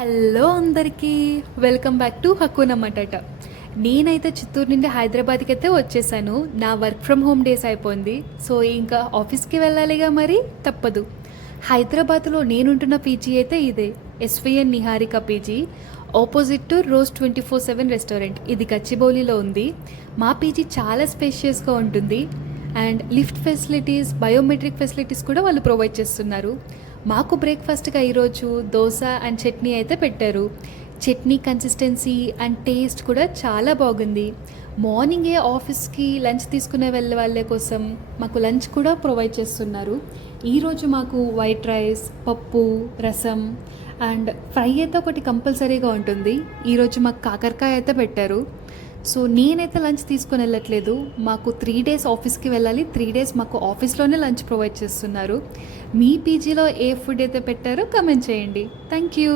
Hello అందరికీ welcome back to హక్కున మటాట. నేనైతే చిత్తూరు నుండి హైదరాబాద్కి అయితే వచ్చేసాను. నా వర్క్ ఫ్రమ్ హోమ్ డేస్ అయిపోయింది. సో ఇంకా ఆఫీస్కి వెళ్ళాలిగా, మరి తప్పదు. హైదరాబాద్లో నేనుంటున్న పీజీ అయితే ఇదే, SVN Niharika PG, opposite to rose 24/7 restaurant. ఇది గచ్చిబౌలిలో ఉంది. మా పీజీ చాలా స్పేషియస్గా ఉంటుంది and lift facilities, biometric facilities కూడా వాళ్ళు ప్రొవైడ్ చేస్తున్నారు. మాకు బ్రేక్ఫాస్ట్గా ఈరోజు దోశ అండ్ చట్నీ అయితే పెట్టారు. చట్నీ కన్సిస్టెన్సీ అండ్ టేస్ట్ కూడా చాలా బాగుంది. మార్నింగే ఆఫీస్కి లంచ్ తీసుకునే వెళ్ళే వాళ్ళ కోసం మాకు లంచ్ కూడా ప్రొవైడ్ చేస్తున్నారు. ఈరోజు మాకు వైట్ రైస్, పప్పు, రసం అండ్ ఫ్రై అయితే ఒకటి కంపల్సరీగా ఉంటుంది. ఈరోజు మాకు కాకరకాయ అయితే పెట్టారు. సో నేనైతే లంచ్ తీసుకొని వెళ్ళట్లేదు. మాకు 3 days ఆఫీస్కి వెళ్ళాలి. 3 days మాకు ఆఫీస్లోనే లంచ్ ప్రొవైడ్ చేస్తున్నారు. మీ పీజీలో ఏ ఫుడ్ అయితే పెట్టారో కమెంట్ చేయండి. Thank you.